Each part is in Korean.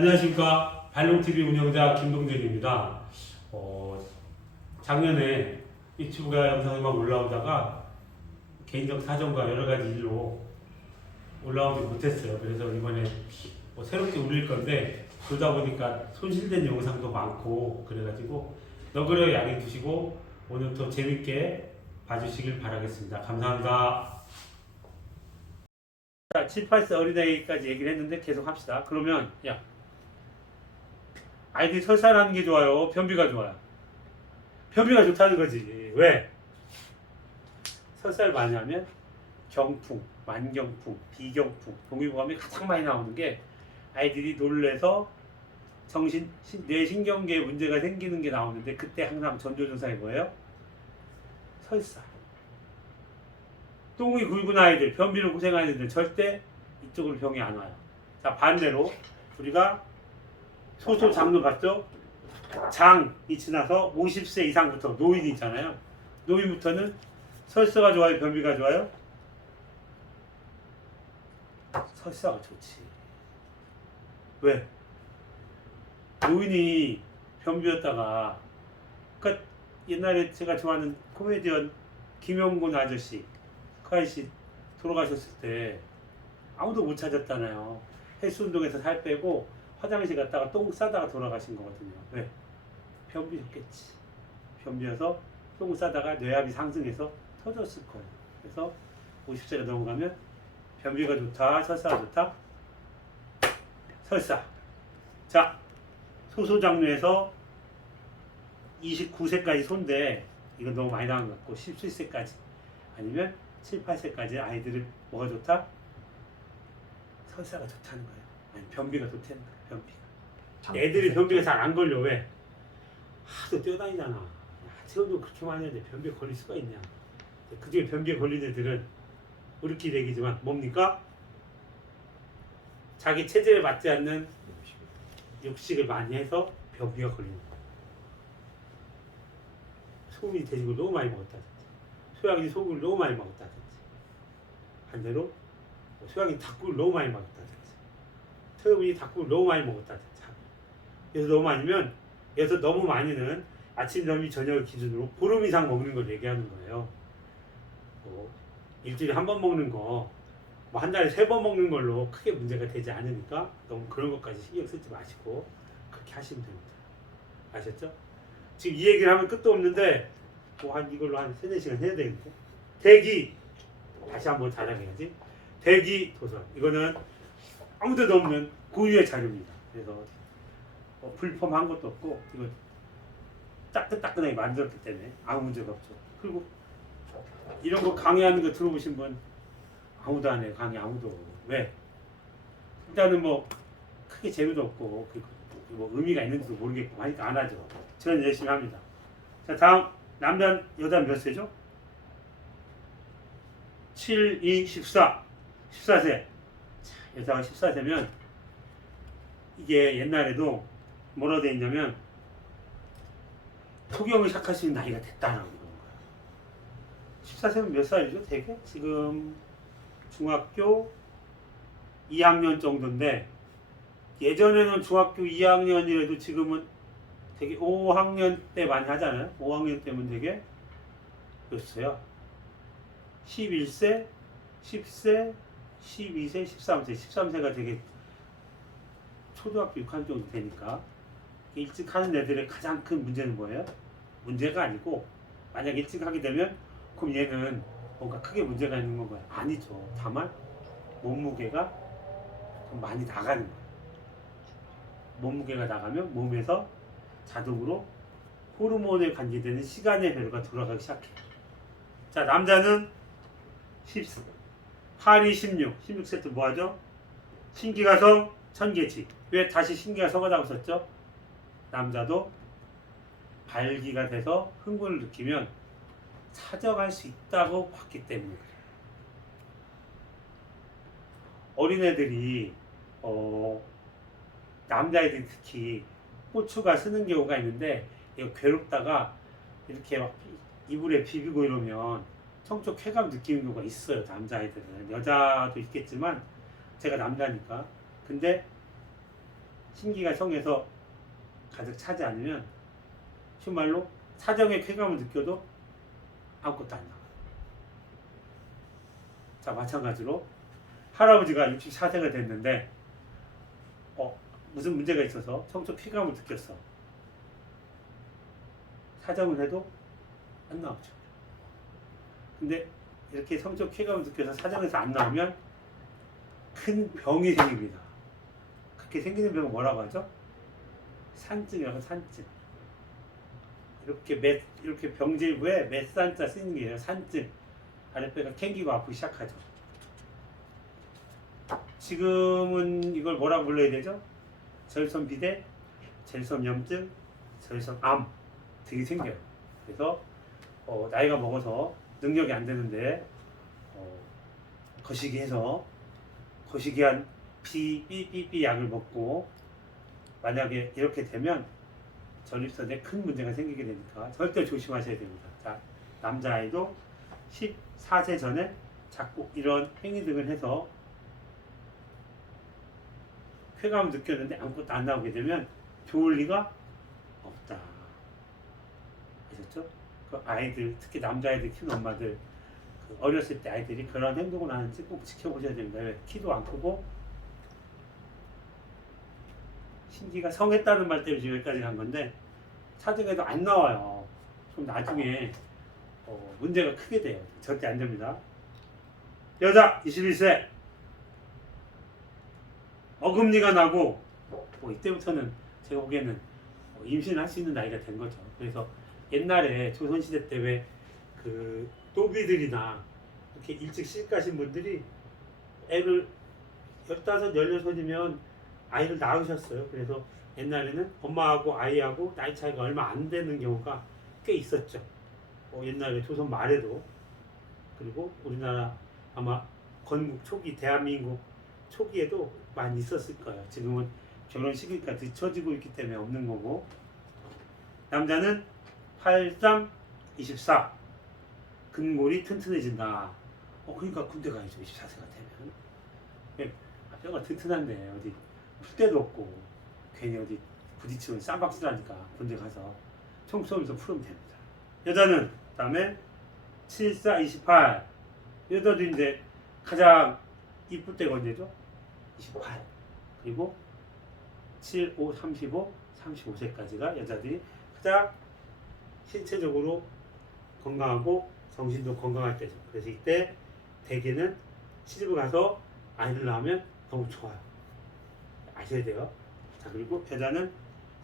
안녕하십니까. 발롱TV 운영자 김동준입니다. 작년에 유튜브가 영상이 막 올라오다가 개인적 사정과 여러 가지 일로 올라오지 못했어요. 그래서 이번에 새롭게 올릴 건데 그러다 보니까 손실된 영상도 많고 그래가지고 너그러 양해 두시고 오늘 또 재밌게 봐주시길 바라겠습니다. 감사합니다. 자, 7, 8세 어린아이까지 얘기를 했는데 계속 합시다. 그러면 아이들이 설사하는 게 좋아요? 변비가 좋아요? 변비가 좋다는 거지. 왜? 설사를 많이 하면 경풍, 만경풍, 비경풍, 동의보감이 가장 많이 나오는 게 아이들이 놀래서 뇌신경계에 문제가 생기는 게 나오는데 그때 항상 전조증상이 뭐예요? 설사. 똥이 굵은 아이들, 변비로 고생하는 애들 절대 이쪽으로 병이 안 와요. 자, 반대로 우리가 소수 장로 봤죠? 장이 지나서 50세 이상부터 노인이 있잖아요. 노인부터는 설사가 좋아요? 변비가 좋아요? 설사가 좋지. 왜? 노인이 변비였다가 그러니까 옛날에 제가 좋아하는 코미디언 김영곤 아저씨 그 아저씨 돌아가셨을 때 아무도 못 찾았잖아요. 헬스 운동에서 살 빼고 화장실 갔다가 똥 싸다가 돌아가신 거거든요. 왜? 변비였겠지. 변비여서 똥 싸다가 뇌압이 상승해서 터졌을 거예요. 그래서 50세가 넘어가면 변비가 좋다, 설사가 좋다? 설사. 자, 소소장류에서 29세까지 손대 이건 너무 많이 나온 것 같고 17세까지 아니면 7, 8세까지 아이들을 뭐가 좋다? 설사가 좋다는 거예요. 아니 변비가 좋다는 거예요. 변비가. 애들이 변비가 잘 안 걸려. 왜? 하도 뛰어다니잖아. 체온도 그렇게 많이 하는데 변비에 걸릴 수가 있냐. 그중에 변비에 걸린 애들은 우리끼리 얘기지만 뭡니까? 자기 체질에 맞지 않는 육식을 많이 해서 변비가 걸리는 거야. 소금이 돼지고기를 너무 많이 먹었다든지 소양이 소금을 너무 많이 먹었다든지 반대로 소양이 닭국을 너무 많이 먹었다든지 태우분이 닭국을 너무 많이 먹었다든지 그래서 너무 많이면 그래서 너무 많이는 아침, 점심, 저녁을 기준으로 보름 이상 먹는 걸 얘기하는 거예요. 일주일에 한 번 먹는 거 한 달에 3번 먹는 걸로 크게 문제가 되지 않으니까 너무 그런 것까지 신경 쓰지 마시고 그렇게 하시면 됩니다. 아셨죠? 지금 이 얘기를 하면 끝도 없는데 이걸로 한 3-4시간 해야 되겠는데 대기 다시 한번 자랑해야지. 대기 도서 이거는 아무 데도 없는 고유의 자료입니다. 그래서 불펌한 것도 없고 이거 따끈따끈하게 만들었기 때문에 아무 문제가 없죠. 그리고 이런 거 강의하는 거 들어보신 분 아무도 안 해요. 강의 아무도. 왜? 일단은 크게 재미도 없고 의미가 있는지도 모르겠고 하니까 안 하죠. 저는 열심히 합니다. 자, 다음 남자 여자 몇 세죠? 7, 2, 14 14세. 여자가 14세면 이게 옛날에도 뭐라 돼 있냐면 토경을 시작할 수 있는 나이가 됐다라고 그러는 거예요. 14세면 몇 살이죠? 되게? 지금 중학교 2학년 정도인데 예전에는 중학교 2학년이라도 지금은 되게 5학년 때 많이 하잖아요. 5학년 때면 되게 몇 세요? 11세, 10세, 12세, 13세, 13세가 되게 초등학교 6학년 정도 되니까 일찍 하는 애들의 가장 큰 문제는 뭐예요? 문제가 아니고 만약 일찍 하게 되면 그럼 얘는 뭔가 크게 문제가 있는 건가요? 아니죠. 다만 몸무게가 좀 많이 나가는 거예요. 몸무게가 나가면 몸에서 자동으로 호르몬에 관계되는 시간의 배로가 돌아가기 시작해요. 자, 남자는 14, 8, 2, 16, 16세트 뭐하죠? 신기가성, 천계치. 왜 다시 신기가성하다고 썼죠? 남자도 발기가 돼서 흥분을 느끼면 사정할 수 있다고 봤기 때문에 그래요. 어린애들이 남자애들이 특히 고추가 쓰는 경우가 있는데 이거 괴롭다가 이렇게 막 이불에 비비고 이러면 성적 쾌감 느끼는 경우가 있어요. 남자애들은. 여자도 있겠지만 제가 남자니까. 근데 신기가 성에서 가득 차지 않으면 쉬운 말로 사정의 쾌감을 느껴도 아무것도 안 나와요. 자, 마찬가지로 할아버지가 64세가 됐는데 무슨 문제가 있어서 성적 쾌감을 느꼈어. 사정을 해도 안 나오죠. 근데 이렇게 성적 쾌감을 느껴서 사정에서 안 나오면 큰 병이 생깁니다. 그렇게 생기는 병은 뭐라고 하죠? 산증이라고, 산증. 이렇게 병질부에 맷산자 쓰는 게예요. 산증. 아랫배가 캥기고 아프기 시작하죠. 지금은 이걸 뭐라고 불러야 되죠? 절선 비대, 절선 염증, 절선 암 등이 생겨요. 그래서 나이가 먹어서 능력이 안 되는데 거시기해서 거시기한 삐삐삐 약을 먹고 만약에 이렇게 되면 전립선에 큰 문제가 생기게 되니까 절대 조심하셔야 됩니다. 자, 남자아이도 14세 전에 자꾸 이런 행위 등을 해서 쾌감을 느꼈는데 아무것도 안 나오게 되면 좋을 리가 없다. 아셨죠? 그 아이들, 특히 남자아이들 키우는 엄마들, 그 어렸을 때 아이들이 그런 행동을 하는지 꼭 지켜보셔야 됩니다. 왜? 키도 안 크고 신기가 성했다는 말 때문에 지금 여기까지 간 건데 사정에도 안 나와요. 그럼 나중에 문제가 크게 돼요. 절대 안 됩니다. 여자 21세 어금니가 나고 이때부터는 제가 보기에는 임신할 수 있는 나이가 된 거죠. 그래서 옛날에 조선시대 때 왜 그 노비들이나 이렇게 일찍 시집가신 분들이 애를 15, 16이면 아이를 낳으셨어요. 그래서 옛날에는 엄마하고 아이하고 나이 차이가 얼마 안 되는 경우가 꽤 있었죠. 옛날에 조선 말에도. 그리고 우리나라 아마 건국 초기, 대한민국 초기에도 많이 있었을 거예요. 지금은 결혼 시기가 늦춰지고 있기 때문에 없는 거고. 남자는 83, 24 근골이 튼튼해진다. 그러니까 군대 가야죠. 24세가 되면. 뼈가 튼튼한데 어디 풀 데도 없고 괜히 어디 부딪히면 쌈박질 하니까 군대 가서 총 쏘면서 풀으면 됩니다. 여자는 그다음에 74, 28 여자도 이제 가장 이쁠 때가 언제죠? 28 그리고 7, 5, 35, 35세까지가 여자들이 가장 신체적으로 건강하고 정신도 건강할 때죠. 그래서 이때 대개는 시집을 가서 아이를 낳으면 너무 좋아요. 아셔야 돼요. 자, 그리고 여자는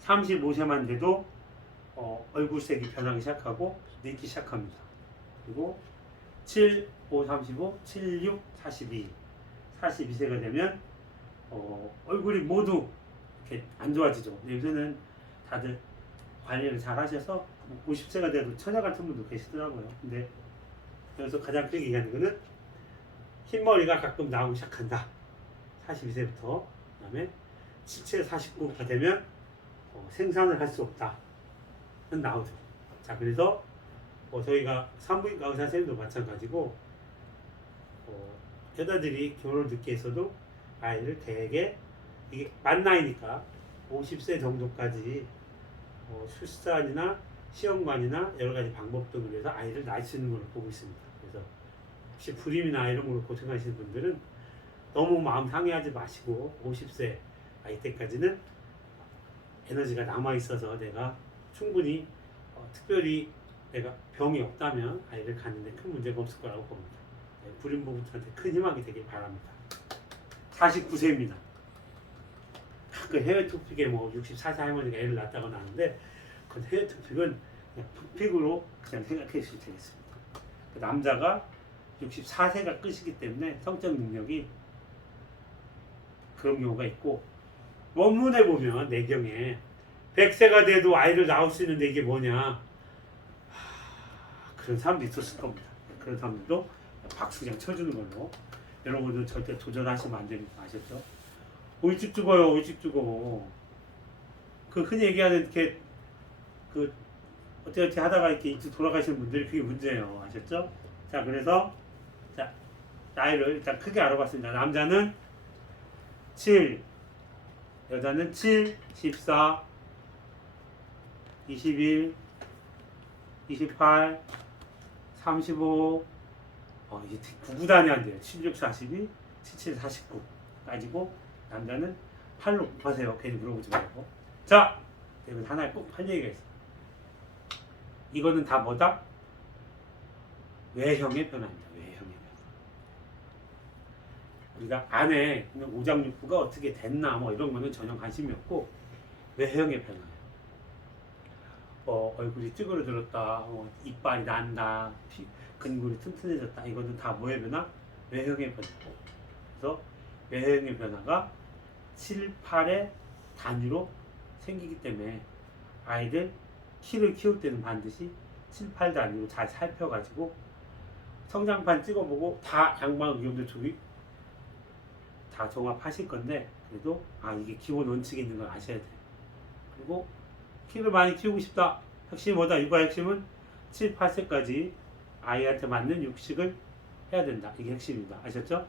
35세만 돼도 얼굴색이 변하기 시작하고 늙기 시작합니다. 그리고 7, 5, 35, 7, 6, 42 42세가 되면 얼굴이 모두 이렇게 안 좋아지죠. 요새는 다들 관리를 잘 하셔서 50세가 돼도 처녀 같은 분도 계시더라고요. 근데 여기서 가장 크게 얘기하는 거는 흰머리가 가끔 나오기 시작한다. 42세부터. 그 다음에 7, 49가 되면 생산을 할 수 없다. 나오죠. 자, 그래서 저희가 산부인과 의사 선생님도 마찬가지고 여자들이 결혼을 늦게 했어도 아이를 대개 이게 만 나이니까 50세 정도까지 출산이나 시험관이나 여러 가지 방법 등을 해서 아이를 낳을 수 있는 걸로 보고 있습니다. 그래서 혹시 불임이나 이런 걸로 고생하시는 분들은 너무 마음 상해하지 마시고 50세 아이 때까지는 에너지가 남아 있어서 내가 충분히 특별히 내가 병이 없다면 아이를 갖는데 큰 문제가 없을 거라고 봅니다. 불임 부부한테 큰 희망이 되길 바랍니다. 49세입니다. 그 해외 토픽에 64세 할머니가 애를 낳았다고 하는데 그 해외 토픽은 그냥 토픽으로 그냥 생각해 주시면 되겠습니다. 그 남자가 64세가 끝이기 때문에 성적 능력이 그런 경우가 있고 원문에 보면 내경에 100세가 돼도 아이를 낳을 수 있는데 이게 뭐냐 그런 사람도 있었을 겁니다. 그런 사람들도 박수 그냥 쳐주는 걸로 여러분들 절대 도전하시면 안 됩니다. 아셨죠? 일찍 죽어요. 일찍 죽어. 그 흔히 얘기하는 이렇게 그 어떻게 하다가 이렇게 일찍 돌아가시는 분들이 그게 문제예요. 아셨죠? 자, 그래서 자 나이를 일단 크게 알아봤습니다. 남자는 7, 여자는 7, 14, 21, 28, 35, 이게 구구단이 안 돼요. 76, 42, 77, 49 따지고 남자는 8로 곱하세요. 괜히 물어보지 말고. 자, 여기 하나에 꼭 할 얘기가 있어. 이거는 다 뭐다? 외형의 변화입니다. 외형의 변화. 우리가 안에 있는 오장육부가 어떻게 됐나 뭐 이런 거는 전혀 관심이 없고 외형의 변화예요. 얼굴이 찌그러들었다, 이빨이 난다, 근골이 튼튼해졌다. 이거는 다 뭐의 변화? 외형의 변화고. 그래서 외형의 변화가 7, 8의 단위로 생기기 때문에 아이들 키를 키울 때는 반드시 7, 8 단위로 잘 살펴가지고 성장판 찍어보고 다 양방 의견들 조기 다 종합하실 건데 그래도 이게 기본 원칙이 있는 걸 아셔야 돼요. 그리고 키를 많이 키우고 싶다. 핵심이 뭐다? 육아 핵심은 7, 8세까지 아이한테 맞는 육식을 해야 된다. 이게 핵심입니다. 아셨죠?